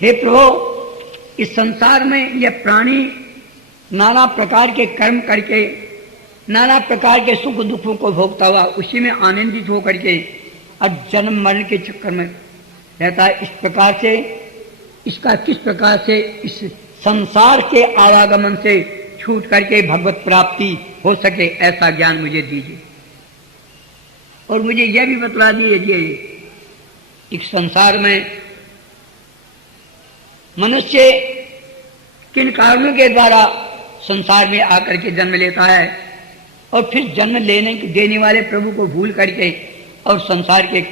हे प्रभु, इस संसार में यह प्राणी नाना प्रकार के कर्म करके नाना प्रकार के सुख दुखों को भोगता हुआ उसी में आनंदित होकर के और जन्म मरण के चक्कर में रहता है। इस प्रकार से इसका किस प्रकार से इस संसार के आवागमन से छूट करके भगवत प्राप्ति हो सके, ऐसा ज्ञान मुझे दीजिए। और मुझे यह भी बतला दीजिए इस संसार में मनुष्य किन कारणों के द्वारा संसार में आकर के जन्म लेता है और फिर जन्म लेने देने वाले प्रभु को भूल करके और संसार के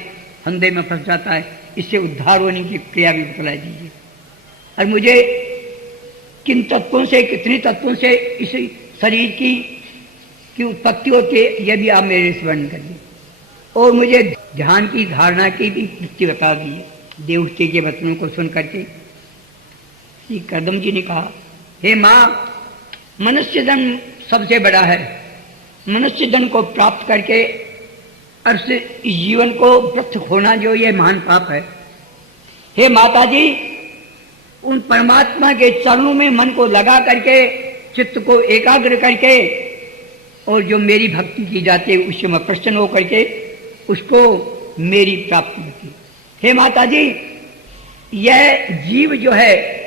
फंदे में फंस जाता है। इससे उद्धार होने की क्रिया भी बतला दीजिए। और मुझे किन तत्वों से, कितने तत्वों से इस शरीर की उत्पत्ति होती है, यह भी आप मेरे से वर्णन करिए। और मुझे ध्यान की धारणा की भी वृत्ति बता दीजिए। देवहूति के वचनों को सुन करके श्री कदम जी ने कहा, हे माँ, मनुष्य जन्म सबसे बड़ा है। मनुष्य जन्म को प्राप्त करके और जीवन को व्यर्थ होना जो ये महान पाप है। हे माता जी, उन परमात्मा के चरणों में मन को लगा करके चित्त को एकाग्र करके और जो मेरी भक्ति की जाती है उससे मैं प्रसन्न होकर के उसको मेरी प्राप्ति होती है। हे माता जी, यह जीव जो है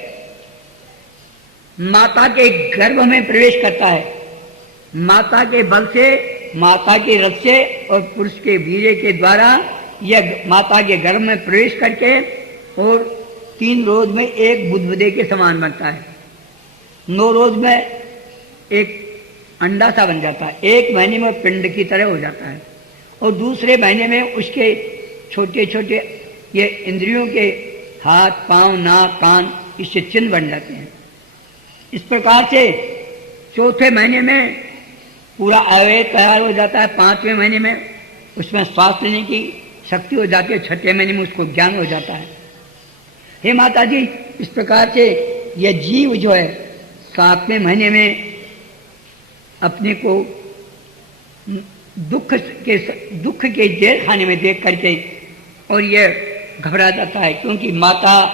माता के गर्भ में प्रवेश करता है। माता के बल से, माता के रस से और पुरुष के वीर्य के द्वारा यह माता के गर्भ में प्रवेश करके और 3 रोज में एक बुदबुदे के समान बनता है। 9 रोज में एक अंडा सा बन जाता है। 1 महीने में पिंड की तरह हो जाता है और दूसरे महीने में उसके छोटे छोटे ये इंद्रियों के हाथ, पांव, नाक, कान इससे चिन्ह बन जाते हैं। इस प्रकार से 4थे महीने में पूरा अवयव तैयार हो जाता है। 5वें महीने में उसमें श्वास लेने की शक्ति हो जाती है। 6ठे महीने में उसको ज्ञान हो जाता है। हे माता जी, इस प्रकार से यह जीव जो है 7वें महीने में अपने को दुख के जेल खाने में देख करके और यह घबरा जाता है, क्योंकि माता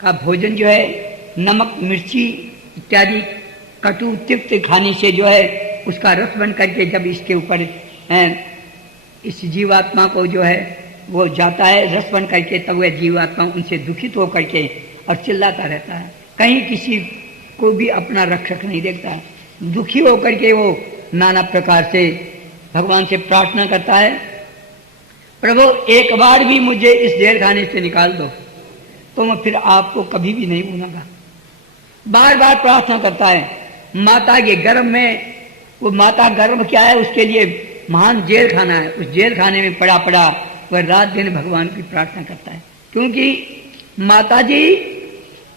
का भोजन जो है नमक, मिर्ची इत्यादि कटु तिक्त खाने से जो है उसका रस बन करके जब इसके ऊपर इस जीवात्मा को जो है वो जाता है रस बन करके, तब वह जीवात्मा उनसे दुखित होकर के और चिल्लाता रहता है। कहीं किसी को भी अपना रक्षक नहीं देखता है। दुखी होकर के वो नाना प्रकार से भगवान से प्रार्थना करता है, प्रभु एक बार भी मुझे इस जेल खाने से निकाल दो तो मैं फिर आपको कभी भी नहीं भूलूंगा। बार बार प्रार्थना करता है। माता के गर्भ में, वो माता गर्भ क्या है, उसके लिए महान जेल खाना है। उस जेल खाने में पड़ा पड़ा वह रात दिन भगवान की प्रार्थना करता है, क्योंकि माता जी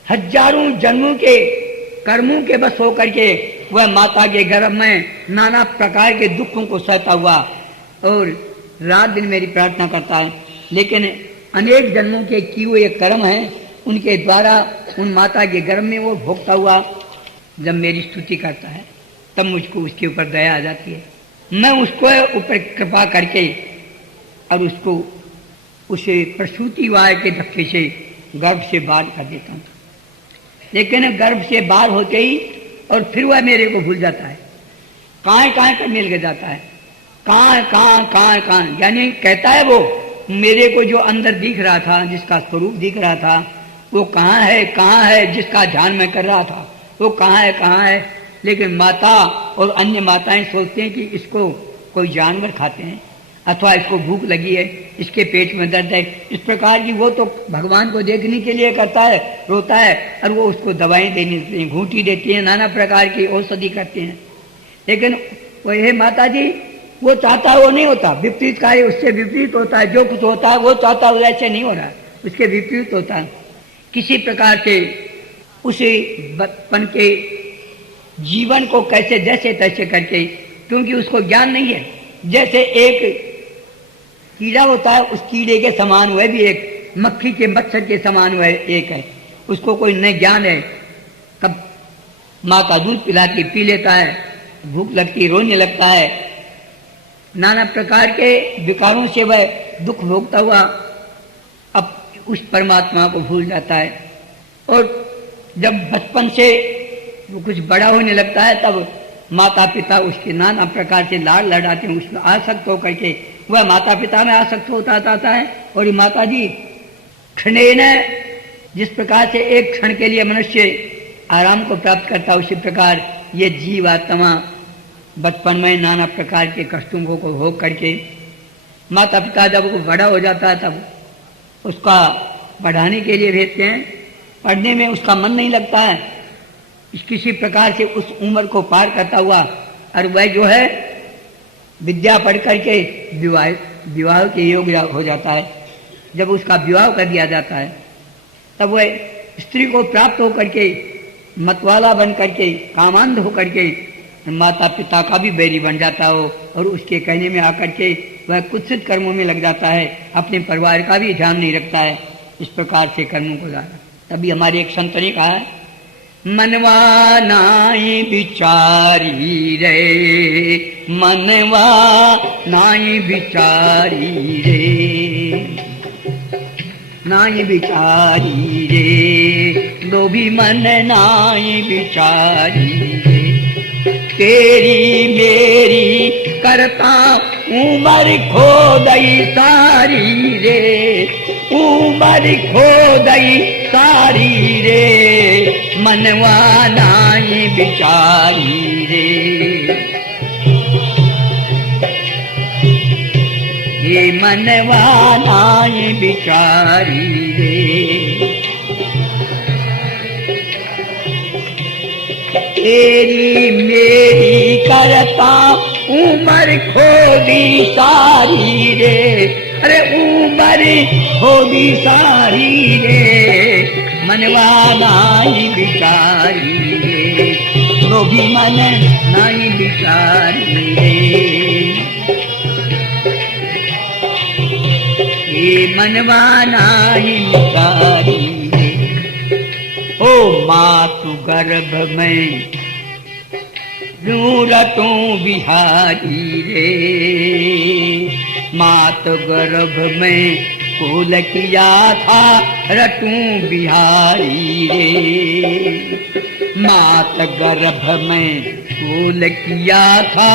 हजारों जन्मों के कर्मों के बस होकर के वह माता के गर्भ में नाना प्रकार के दुखों को सहता हुआ और रात दिन मेरी प्रार्थना करता है। लेकिन अनेक जन्मों के किए हुए कर्म हैं, उनके द्वारा उन माता के गर्भ में वो भोगता हुआ जब मेरी स्तुति करता है तब मुझको उसके ऊपर दया आ जाती है। मैं उसको ऊपर कृपा करके और उसको उसे प्रसूति वाय के धक्के से गर्भ से बाहर कर देता हूँ। लेकिन गर्भ से बाहर होते ही और फिर वह मेरे को भूल जाता है। कहाँ पर मिल के जाता है, कहाँ, यानी कहता है वो मेरे को जो अंदर दिख रहा था, जिसका स्वरूप दिख रहा था, वो कहाँ है, जिसका ध्यान मैं कर रहा था वो कहाँ है। लेकिन माता और अन्य माताएं सोचते हैं कि इसको कोई जानवर खाते हैं अथवा इसको भूख लगी है, इसके पेट में दर्द है, इस प्रकार की वो तो भगवान को देखने के लिए करता है, रोता है और वो उसको दवाएं देनी देती हैं, घूंटी देती हैं, नाना प्रकार की औषधि करते हैं। लेकिन वो हे माता जी, वो चाहता है वो नहीं होता, विपरीत कार्य उससे विपरीत होता है। जो कुछ होता है वो चाहता है वैसे नहीं हो रहा, उसके विपरीत होता है। किसी प्रकार से उसे बचपन के जीवन को कैसे जैसे तैसे करके, क्योंकि उसको ज्ञान नहीं है। जैसे एक कीड़ा होता है, उस कीड़े के समान वह भी एक मक्खी के मच्छर के समान वह एक है, उसको कोई न ज्ञान है। कब माता दूध पिलाती पी लेता है, भूख लगती रोने लगता है, नाना प्रकार के विकारों से वह दुख भोगता हुआ अब उस परमात्मा को भूल जाता है। और जब बचपन से वो कुछ बड़ा होने लगता है तब माता पिता उसके नाना प्रकार से लाड़ लड़ाते हैं, उसमें आसक्त होकर के वह माता पिता में आसक्त होता आता है। और ये माता जी क्षणेन, जिस प्रकार से एक क्षण के लिए मनुष्य आराम को प्राप्त करता है, उसी प्रकार ये जीवात्मा बचपन में नाना प्रकार के कष्टों को भोग करके माता पिता जब वो बड़ा हो जाता है तब उसका पढ़ाने के लिए भेजते हैं। पढ़ने में उसका मन नहीं लगता है, किसी प्रकार से उस उम्र को पार करता हुआ और वह जो है विद्या पढ़ करके विवाह के योग्य हो जाता है। जब उसका विवाह कर दिया जाता है तब वह स्त्री को प्राप्त होकर के मतवाला बन करके कामांध होकर के माता पिता का भी बैरी बन जाता हो और उसके कहने में आकर के वह कुत्सित कर्मों में लग जाता है, अपने परिवार का भी ध्यान नहीं रखता है। इस प्रकार से कर्मों को जाना। तभी हमारे एक संत ने कहा है, मनवा नाई बिचारी रे, मनवा नाई बिचारी रे, नाई बिचारी रे, लोभी मन नाई बिचारी रे, तेरी मेरी करता उमर खो गई सारी रे, उमर खो गई सारी रे, मनवा नाई बिचारी रे, ये मनवा नाई बिचारी रे, तेरी मेरी करता उमर खो दी सारी रे, अरे उमर खो दी सारी रे, मनवा नाई बिचारी रे, लोभी मन नाई बिचारी रे, ये मनवा नाई बिचारी रे। ओ मातु गर्भ में रटूं बिहारी रे, मात गर्भ में कुल किया था रटूं बिहारी रे, मात गर्भ में कुल किया था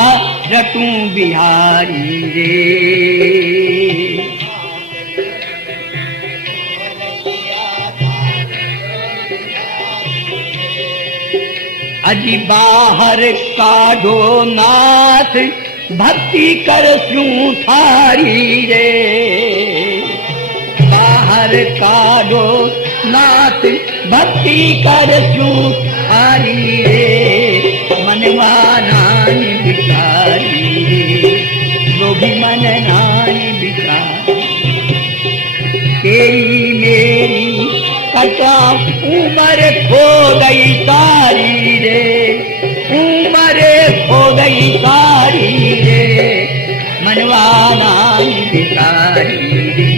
रटूं बिहारी रे, अजी बाहर काढ़ो नाथ भक्ति कर सूं थारी रे, बाहर काढ़ो नाथ भक्ति कर सूं थारी रे, मनवा नाई बिचारी रे, लोभी मन नाई बिचारी, तेरी मेरी कटा उमर खो गई सारी रे, उमर खो गई सारी रे, मनवा नाई बिचारी रे,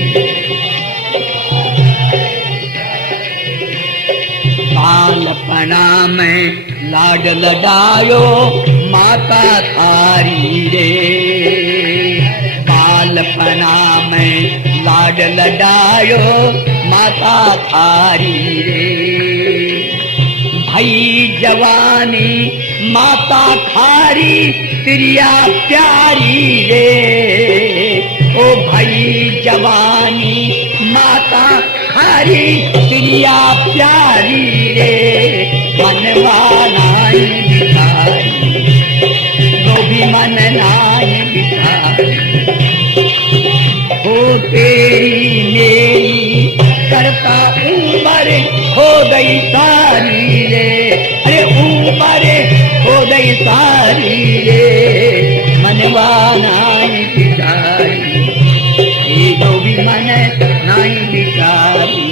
बालपना में लाड लडायो माता थारी रे, बालपना में लाड लडायो माता थारी रे, भाई जवानी माता खारी प्रिया प्यारी रे, ओ भाई जवानी माता खारी प्रिया प्यारी रे, मनवा नाई बिचारी, लोभी मन नाई बिचारी, हो तेरी मेरी करता उमर खो गई सारी रे, अरे उमर खो गई सारी रे, मनवा नाई बिचारी, ये जो भी मन नाई बिचारी,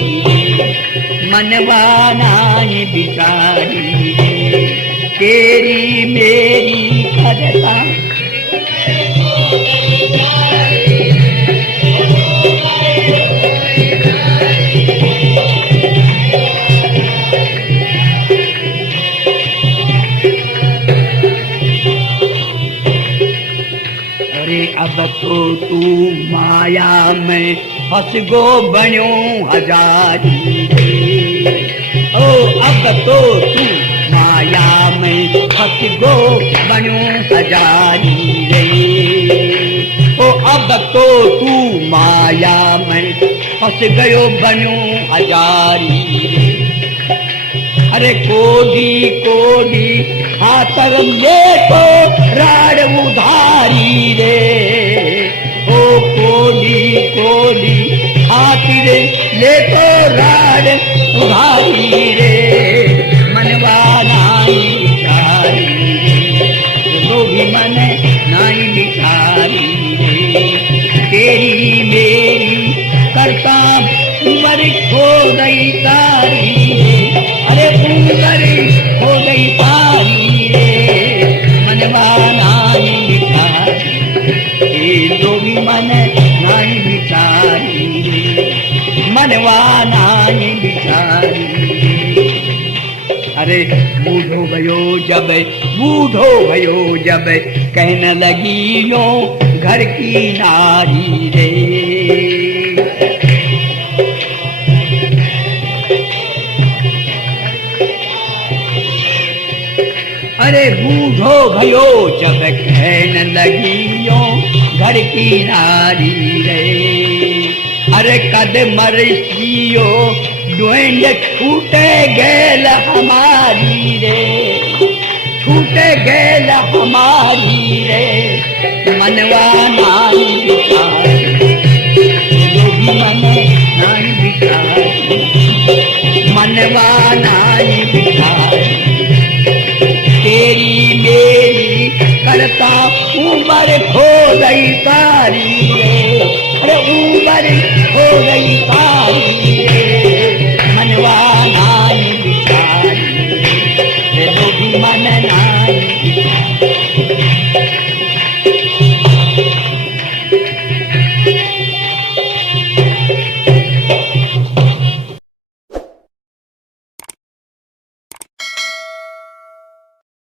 मनवा नाई बिचारी, तेरी मेरी करता अब तो तू माया में फंस गो बन्यो हजारी रे, ओ अब तो तू माया में फंस गो बनो हजारी रे। ओ अब तो तू माया में फंस गयो बनो हजारी रे। अरे कोडी कोडी हाथर ले तो राड उधारी रे। ओ कोडी कोडी हाथर ले तो राड उधारी रे। मनवा नाई बिचारी रे, वो भी मन नाई बिचारी रे। तेरी मेरी करता उम्र खो गई तारी रे। अरे उम्र खो गई तारी रे। मनवा नाई बिचारी, जो भी मन नाई बिचारी रे। मनवा नाई बिचारी। अरे बूढ़ो भयो जब, बूढ़ो भयो जब, कहने लगी यो घर की नारी रे। अरे बूढ़ो भयो जब, कहने लगी यो घर की नारी रे। अरे कद मरसियो डोंड छूटे गेल हमारी रे। छूटे गेल हमारी रे। मनवा नाई बिचारी, जो भी मन नाई बिचारी। मनवा नाई बिचारी, तेरी मेरी करता उम्र खो